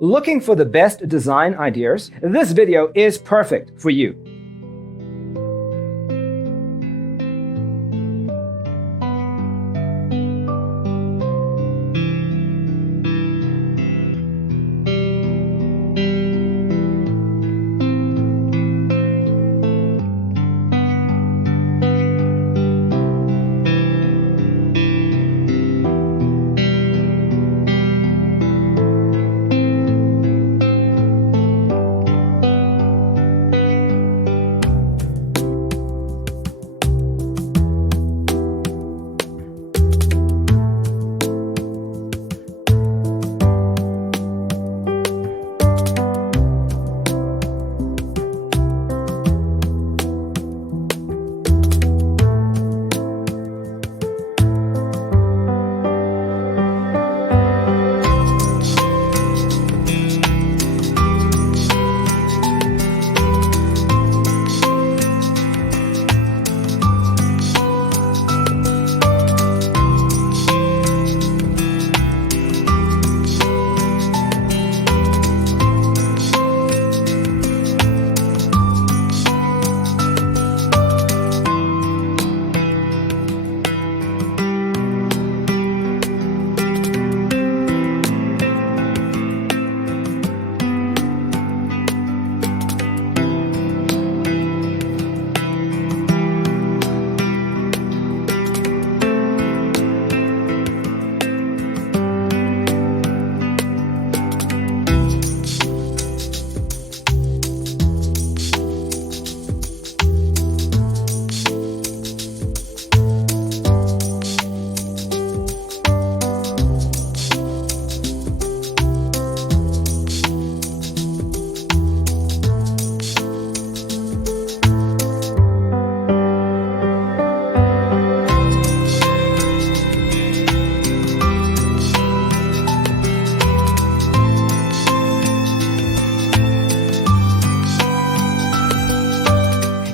Looking for the best design ideas? This video is perfect for you.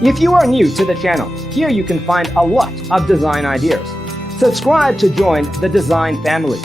If you are new to the channel, here you can find a lot of design ideas. Subscribe to join the design family.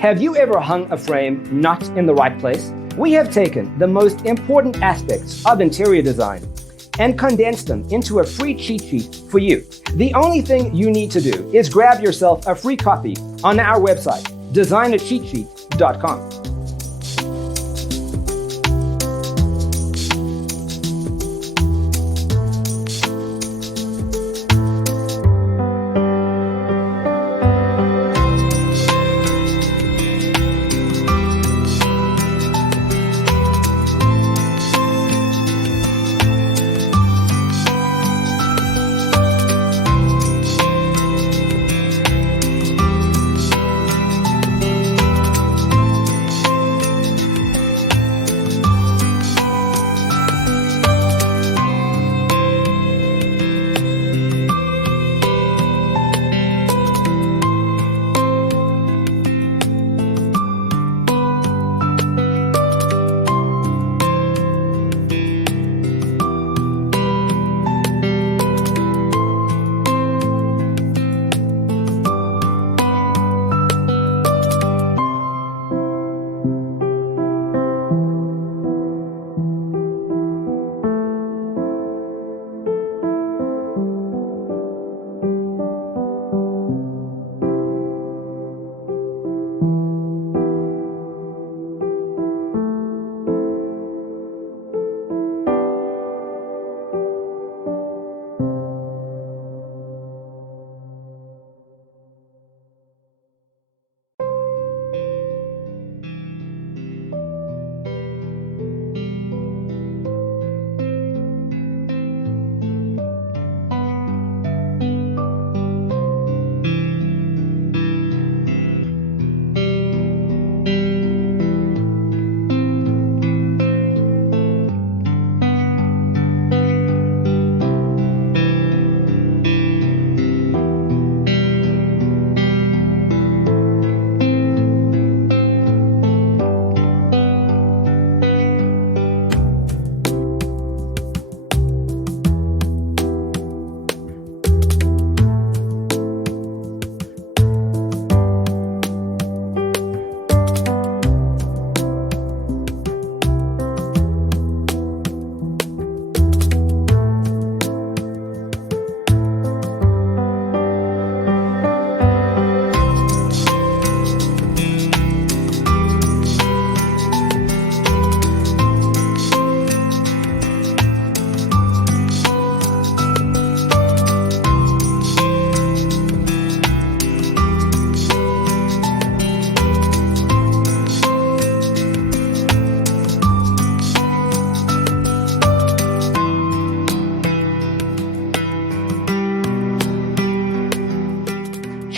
Have you ever hung a frame not in the right place? We have taken the most important aspects of interior design and condensed them into a free cheat sheet for you. The only thing you need to do is grab yourself a free copy on our website, designercheatsheet.com.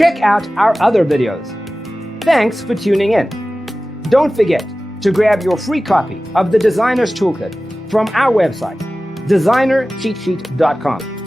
Check out our other videos. Thanks for tuning in. Don't forget to grab your free copy of the Designer's Toolkit from our website, designercheatsheet.com.